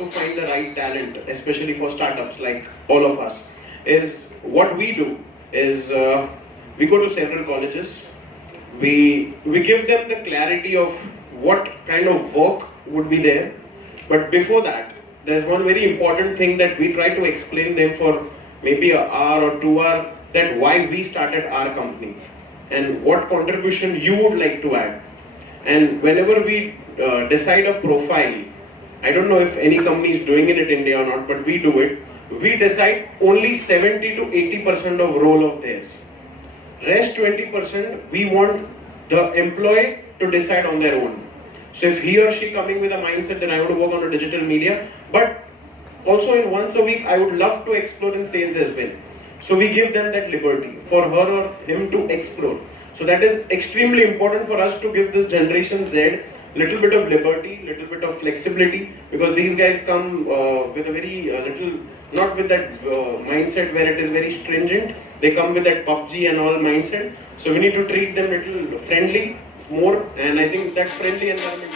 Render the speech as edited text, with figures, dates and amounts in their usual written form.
to find the right talent, especially for startups like all of us, is what we do is we go to several colleges. We give them the clarity of what kind of work would be there. But before that, there's one very important thing that we try to explain them for maybe an hour or 2 hours, that why we started our company and what contribution you would like to add. And whenever we decide a profile, I don't know if any company is doing it in India or not, but we do it. We decide only 70 to 80% of role of theirs. Rest 20%, we want the employee to decide on their own. So if he or she coming with a mindset that I want to work on a digital media, but also in once a week, I would love to explore in sales as well. So we give them that liberty for her or him to explore. So that is extremely important for us to give this generation Z little bit of liberty, little bit of flexibility, because these guys come with a very little, not with that mindset where it is very stringent. They come with that PUBG and all mindset. So we need to treat them little friendly more, and I think that friendly environment